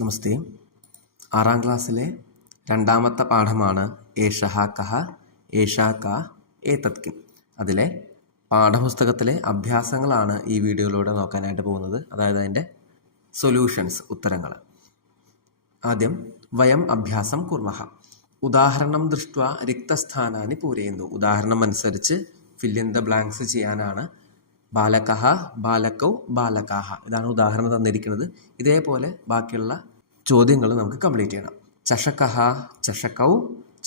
നമസ്തേ. 6ാം ക്ലാസ്സിലെ രണ്ടാമത്തെ പാഠമാണ് ഏഷഹ കഹ ഏഷാ കാ ഏതത് കിം. അതിലെ പാഠപുസ്തകത്തിലെ അഭ്യാസങ്ങളാണ് ഈ വീഡിയോയിലൂടെ നോക്കാനായിട്ട് പോകുന്നത്. അതായത് അതിൻ്റെ സൊല്യൂഷൻസ്, ഉത്തരങ്ങൾ. ആദ്യം വയം അഭ്യാസം കുർമഹ. ഉദാഹരണം ദൃഷ്ട്വാ റിക്തസ്ഥാനാനി പൂരയന്തു. ഉദാഹരണം അനുസരിച്ച് ഫിൽ ഇൻ ദ ബ്ലാങ്ക്സ് ചെയ്യാനാണ്. ബാലകഹ ബാലകൗ ബാലകാഹ, ഇതാണ് ഉദാഹരണം തന്നിരിക്കുന്നത്. ഇതേപോലെ ബാക്കിയുള്ള ചോദ്യങ്ങൾ നമുക്ക് കംപ്ലീറ്റ് ചെയ്യണം. ചഷകഹ ചഷകൗ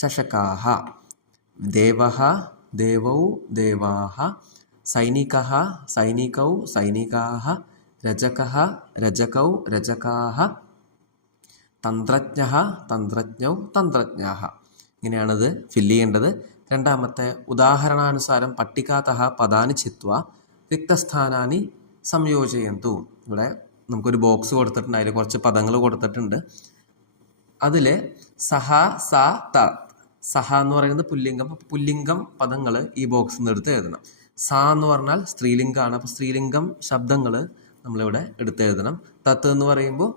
ചഷകാഹ, ദേവഹ ദേവൗ ദേവാഹ, സൈനികഹ സൈനികൗ സൈനികാഹ, രജകഹ രജകൗ രജകാഹ, തന്ത്രജ്ഞഃ തന്ത്രജ്ഞൗ തന്ത്രജ്ഞാഹ. ഇങ്ങനെയാണത് ഫില്ല് ചെയ്യേണ്ടത്. രണ്ടാമത്തെ ഉദാഹരണാനുസാരം പട്ടികാതഃ പദാനി ചിത്വാ റിക്തസ്ഥാനാനി സംയോജയന്തു. ഇവിടെ നമുക്കൊരു ബോക്സ് കൊടുത്തിട്ടുണ്ട്, അതിൽ കുറച്ച് പദങ്ങൾ കൊടുത്തിട്ടുണ്ട്. അതിൽ സഹ സ ത. സഹ എന്ന് പറയുന്നത് പുല്ലിംഗം. പുല്ലിംഗം പദങ്ങൾ ഈ ബോക്സിൽ നിന്ന് എടുത്ത് എഴുതണം. സ എന്ന് പറഞ്ഞാൽ സ്ത്രീലിംഗമാണ്. അപ്പോൾ സ്ത്രീലിംഗം ശബ്ദങ്ങൾ നമ്മളിവിടെ എടുത്ത് എഴുതണം. തത്ത് എന്ന് പറയുമ്പോൾ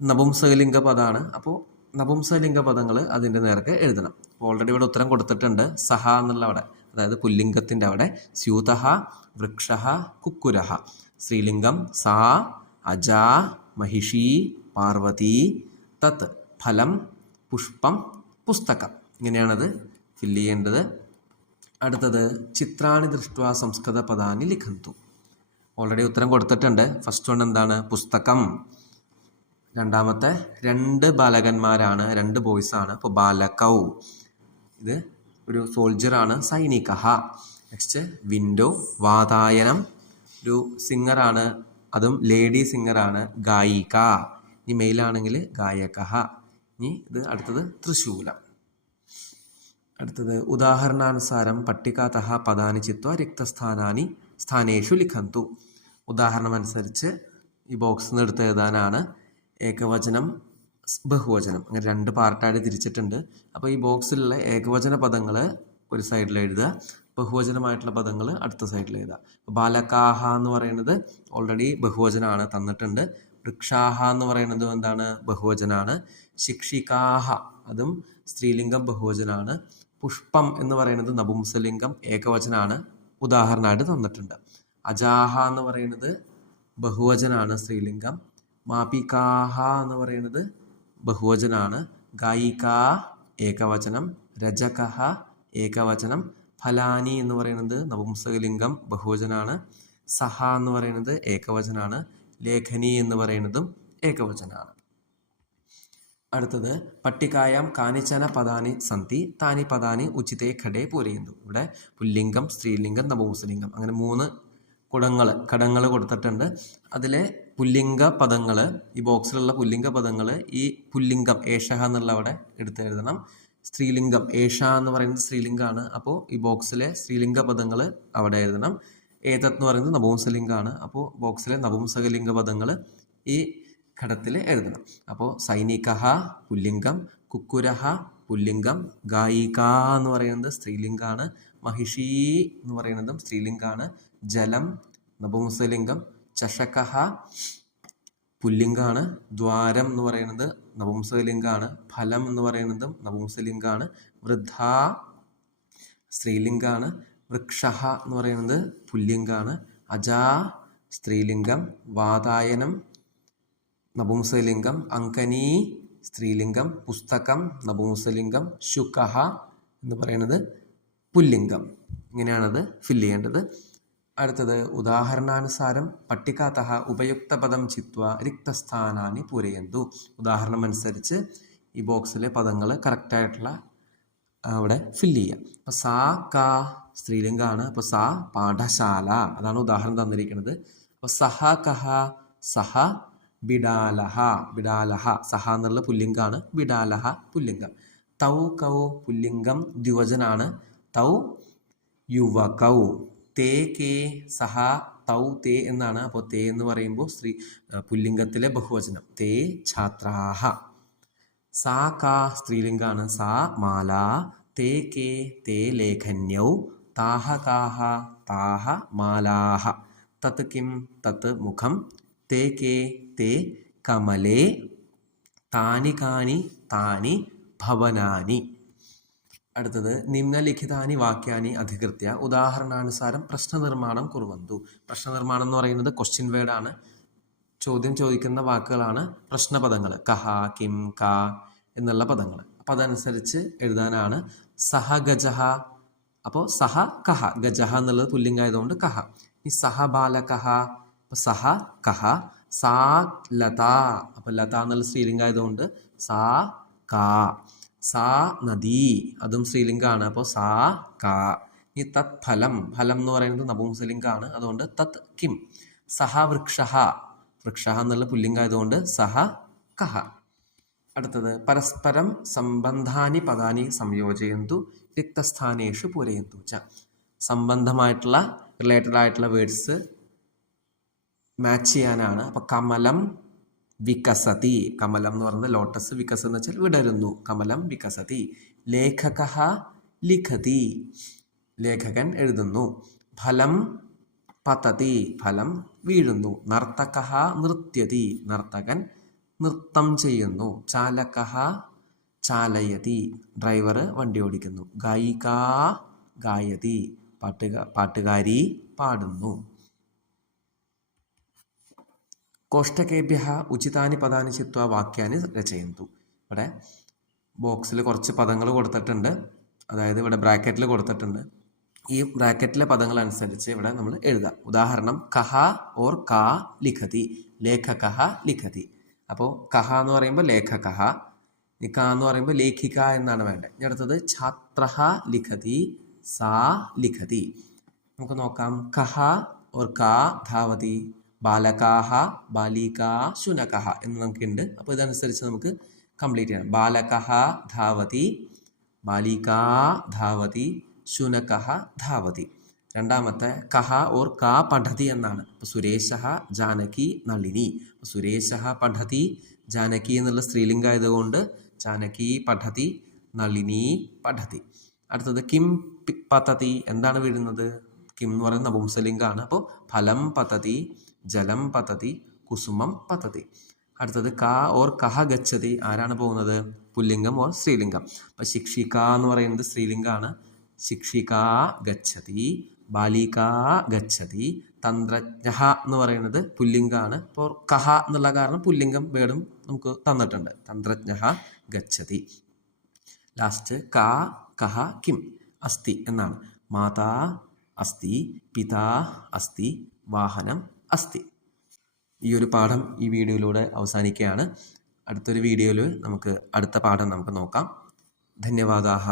നപുംസകലിംഗ പദമാണ്. അപ്പോൾ നപുംസകലിംഗ പദങ്ങൾ അതിൻ്റെ നേർക്ക് എഴുതണം. ഓൾറെഡി ഇവിടെ ഉത്തരം കൊടുത്തിട്ടുണ്ട്. സഹ എന്നുള്ള അവിടെ, അതായത് പുല്ലിംഗത്തിൻ്റെ അവിടെ സ്യൂതഹ വൃക്ഷഃ കുക്കുരഃ. സ്ത്രീലിംഗം സാ അജാ മഹിഷി പാർവതി തത് ഫലം പുഷ്പം പുസ്തകം. ഇങ്ങനെയാണത് ഫില്ല് ചെയ്യേണ്ടത്. അടുത്തത് ചിത്രാണി ദൃഷ്ട്വാ സംസ്കൃത പദാനി ലിഖന്തു. ഓൾറെഡി ഉത്തരം കൊടുത്തിട്ടുണ്ട്. ഫസ്റ്റ് വൺ എന്താണ്? പുസ്തകം. രണ്ടാമത്തെ 2 ബാലകന്മാരാണ്, 2 ബോയ്സാണ്. അപ്പോൾ ബാലകൗ, ഇത് ഒരു സോൾജറാണ്. സൈനികഹ. Next window. വാതായനം, ഒരു സിംഗറാണ്, അതും ലേഡി സിംഗറാണ്. ഗായിക. ഇനി മെയിലാണെങ്കിൽ ഗായകഹ. ഇനി ഇത് അടുത്തത് തൃശൂലം. അടുത്തത് ഉദാഹരണാനുസാരം പട്ടികാതഃ പദാനി ചിത്വാ റിക്തസ്ഥാനാനി സ്ഥാനേഷു ലിഖന്തു. ഉദാഹരണം അനുസരിച്ച് ഈ ബോക്സിൽ നിന്ന് എടുത്ത് എഴുതാനാണ്. ഏകവചനം ബഹുവചനം, അങ്ങനെ 2 പാർട്ടായിട്ട് തിരിച്ചിട്ടുണ്ട്. അപ്പോൾ ഈ ബോക്സിലുള്ള ഏകവചന പദങ്ങൾ ഒരു സൈഡിൽ എഴുതുക, ബഹുവചനമായിട്ടുള്ള പദങ്ങൾ അടുത്ത സൈഡിൽ എഴുതുക. ബാലകാഹ എന്ന് പറയുന്നത് ഓൾറെഡി ബഹുവചനമാണ്, തന്നിട്ടുണ്ട്. വൃക്ഷാഹ എന്ന് പറയുന്നത് എന്താണ്? ബഹുവചനാണ്. ശിക്ഷികാഹ, അതും സ്ത്രീലിംഗം ബഹുവചനാണ്. പുഷ്പം എന്ന് പറയുന്നത് നപുംസലിംഗം ഏകവചനാണ്, ഉദാഹരണമായിട്ട് തന്നിട്ടുണ്ട്. അജാഹ എന്ന് പറയുന്നത് ബഹുവചനാണ്, സ്ത്രീലിംഗം. മാപികാഹ എന്ന് പറയുന്നത് ബഹുവചനാണ്. ഗായിക ഏകവചനം. രജകഹ ഏകവചനം. ഫലാനി എന്ന് പറയുന്നത് നപുംസകലിംഗം ബഹുവചനാണ്. സഹ എന്ന് പറയുന്നത് ഏകവചനാണ്. ലേഖനി എന്ന് പറയുന്നതും ഏകവചനാണ്. അടുത്തത് പട്ടികായാം കാനിച്ചന പദാനി സന്തി താനി പദാനി ഉചിതേ ഘടേ പൂരയന്തു. ഇവിടെ പുല്ലിംഗം, സ്ത്രീലിംഗം, നപുംസലിംഗം, അങ്ങനെ 3 ഘടകങ്ങൾ കൊടുത്തിട്ടുണ്ട്. അതിലെ പുല്ലിംഗ പദങ്ങൾ, ഈ ബോക്സിലുള്ള പുല്ലിംഗ പദങ്ങൾ ഈ പുല്ലിംഗം ഏഷഹ എന്നുള്ള അവിടെ എടുത്ത് എഴുതണം. സ്ത്രീലിംഗം ഏഷ എന്ന് പറയുന്നത് സ്ത്രീലിംഗമാണ്. അപ്പോൾ ഈ ബോക്സിലെ സ്ത്രീലിംഗ പദങ്ങൾ അവിടെ എഴുതണം. ഏതത് എന്ന് പറയുന്നത് നപുംസലിംഗമാണ്. അപ്പോൾ ബോക്സിലെ നപുംസകലിംഗ പദങ്ങൾ ഈ ഘടത്തിൽ എഴുതണം. അപ്പോൾ സൈനികഹ പുല്ലിംഗം, കുക്കുരഹ പുല്ലിംഗം, ഗായിക എന്ന് പറയുന്നത് സ്ത്രീലിംഗമാണ്, മഹിഷി എന്ന് പറയുന്നതും സ്ത്രീലിംഗമാണ്, ജലം നപുംസലിംഗം, ചഷകഹ പുല്ലിംഗാണ്, ദ്വാരം എന്ന് പറയുന്നത് നപുംസകലിംഗാണ്, ഫലം എന്ന് പറയുന്നതും നപുംസലിംഗാണ്, വൃദ്ധ സ്ത്രീലിംഗാണ്, വൃക്ഷഃ എന്ന് പറയുന്നത് പുല്ലിംഗാണ്, അജാ സ്ത്രീലിംഗം, വാതായനം നപുംസകലിംഗം, അങ്കനി സ്ത്രീലിംഗം, പുസ്തകം നപുംസലിംഗം, ശുകഃ എന്ന് പറയുന്നത് പുല്ലിംഗം. ഇങ്ങനെയാണത് ഫില്ല് ചെയ്യേണ്ടത്. അടുത്തത് ഉദാഹരണാനുസാരം പട്ടികാതഃ ഉപയുക്ത പദം ചിത്വാ റിക്തസ്ഥാനാനി പൂരയന്തു. ഉദാഹരണം അനുസരിച്ച് ഈ ബോക്സിലെ പദങ്ങൾ കറക്റ്റായിട്ടുള്ള അവിടെ ഫില്ല് ചെയ്യുക. അപ്പോൾ സാ കാ സ്ത്രീലിംഗമാണ്. അപ്പോൾ സാ പാഠശാല, അതാണ് ഉദാഹരണം തന്നിരിക്കുന്നത്. അപ്പോൾ സഹ കഹ സഹ ബിഡാലഹ. ബിഡാലഹ സഹ എന്നുള്ള പുല്ലിംഗാണ്, ബിഡാലഹ പുല്ലിംഗം. തൗ കൗ പുല്ലിംഗം ദ്വിവചനാണ്. തൗ യുവകൗ. തേ കേ സഹ തൗ തേ എന്നാണ്. അപ്പോൾ തേ എന്ന് പറയുമ്പോൾ പുല്ലിംഗത്തിലെ ബഹുവചനം. തേ ഛാത്രാഹ. സാ കാ സ്ത്രീലിംഗാണ്. സാ മാല. തേ കേ തേ ലേഖന്യൗ. താഹ കാഹ താഹ മാലാഹ. തത് കിം തത് മുഖം. തേ കേ തേ കമലേ കാനി കാനി താനി ഭവനാനി. അടുത്തത് നിമ്നലിഖിതാനി വാക്യാനി അധികൃത്യ ഉദാഹരണാനുസാരം പ്രശ്നനിർമ്മാണം കുറുവന്തു. പ്രശ്നനിർമ്മാണം എന്ന് പറയുന്നത് ക്വസ്റ്റ്യൻ വേർഡാണ്. ചോദ്യം ചോദിക്കുന്ന വാക്കുകളാണ് പ്രശ്നപദങ്ങൾ. കഹ, കിം, കാ എന്നുള്ള പദങ്ങൾ. അപ്പം അതനുസരിച്ച് എഴുതാനാണ്. സഹ ഗജഹ, അപ്പോൾ സഹ കഹ, ഗജഹ എന്നുള്ളത് പുല്ലിംഗായതുകൊണ്ട് കഹ. ഈ സഹ ബാലകഹ, അപ്പോൾ സഹ കഹ. സാ ലത, അപ്പോൾ ലത എന്നുള്ള സ്ത്രീലിംഗായതുകൊണ്ട് സാ കാ. സാ നദി, അതും സ്ത്രീലിംഗാണ്, അപ്പോൾ സാ കാ. ഈ തത് ഫലം, ഫലം എന്ന് പറയുന്നത് നപുംസലിംഗാണ്, അതുകൊണ്ട് തത് കിം. സഹ വൃക്ഷ, വൃക്ഷ എന്നുള്ള പുല്ലിംഗായതുകൊണ്ട് സഹ കഹ. അടുത്തത് പരസ്പരം സംബന്ധാനി പദാനി സംയോജയന്തു റിക്തസ്ഥാനേഷു പൂരയന്തു ച. സംബന്ധമായിട്ടുള്ള റിലേറ്റഡ് ആയിട്ടുള്ള വേർഡ്സ് മാച്ച് ചെയ്യാനാണ്. അപ്പോൾ കമലം വികസതി, കമലം എന്ന് പറയുന്നത് ലോട്ടസ്, വികസം എന്ന് വെച്ചാൽ വിടരുന്നു, കമലം വികസതി. ലേഖക ലിഖതി, ലേഖകൻ എഴുതുന്നു. ഫലം പതതി, ഫലം വീഴുന്നു. നർത്തക നൃത്യതി, നർത്തകൻ നൃത്തം ചെയ്യുന്നു. ചാലക ചാലയതി, ഡ്രൈവർ വണ്ടി ഓടിക്കുന്നു. ഗായിക ഗായതി, പാട്ടുകാരി പാടുന്നു. കോഷ്ടകേഭ്യ ഉചിതാനി പദാനി ചിത്വ വാക്യാനി രചയന്തു. ഇവിടെ ബോക്സിൽ കുറച്ച് പദങ്ങൾ കൊടുത്തിട്ടുണ്ട്, അതായത് ഇവിടെ ബ്രാക്കറ്റിൽ കൊടുത്തിട്ടുണ്ട്. ഈ ബ്രാക്കറ്റിലെ പദങ്ങൾ അനുസരിച്ച് ഇവിടെ നമ്മൾ എഴുതാം. ഉദാഹരണം കഹ ഓർ കാ ലിഖതി, ലേഖക ലിഖതി. അപ്പോൾ കഹ എന്ന് പറയുമ്പോൾ ലേഖക, ക എന്ന് പറയുമ്പോൾ ലേഖിക എന്നാണ് വേണ്ടത്. ഇനി അടുത്തത് ഛാത്ര ലിഖതി, സാ ലിഖതി. നമുക്ക് നോക്കാം. കഹ ഓർ കാ ധാവതി, ബാലകാഹ ബാലികാ ശുനകഹ എന്ന് നമുക്കുണ്ട്. അപ്പോൾ ഇതനുസരിച്ച് നമുക്ക് കംപ്ലീറ്റ് ചെയ്യണം. ബാലകഹ ധാവതി, ബാലികാ ധാവതി, ശുനകഹ ധാവതി. രണ്ടാമത്തെ കഹ ഓർ കാ പഠതി എന്നാണ്. അപ്പോൾ സുരേശ ജാനകി നളിനി, സുരേശ പഠതി, ജാനകി എന്നുള്ള സ്ത്രീലിംഗായതുകൊണ്ട് ജാനകി പഠതി, നളിനി പഠതി. അടുത്തത് കിം പതതി, എന്താണ് വീഴുന്നത്? കിം എന്ന് പറയുന്നത് നപുംസലിംഗാണ്. അപ്പോൾ ഫലം പതതി, ജലം പതതി, കുസുമം പതതി. അടുത്തത് കാ ഓർ കഹ ഗച്ഛതി, ആരാണ് പോകുന്നത്? പുല്ലിംഗം ഓർ സ്ത്രീലിംഗം. അപ്പം ശിക്ഷിക എന്ന് പറയുന്നത് സ്ത്രീലിംഗാണ്, ശിക്ഷിക ഗച്ഛതി, ബാലിക ഗച്ഛതി. തന്ത്രജ്ഞ എന്ന് പറയുന്നത് പുല്ലിംഗാണ്. ഇപ്പോൾ കഹ എന്നുള്ള കാരണം പുല്ലിംഗം വേർഡും നമുക്ക് തന്നിട്ടുണ്ട്. തന്ത്രജ്ഞ ഗച്ഛതി. ലാസ്റ്റ് കാ കഹ കിം അസ്തി എന്നാണ്. മാതാ അസ്തി, പിതാ അസ്തി, വാഹനം അസ്തി. ഈ ഒരു പാഠം ഈ വീഡിയോയിലൂടെ അവസാനിക്കുകയാണ്. അടുത്തൊരു വീഡിയോയിൽ നമുക്ക് അടുത്ത പാഠം നമുക്ക് നോക്കാം. ധന്യവാദാഹ.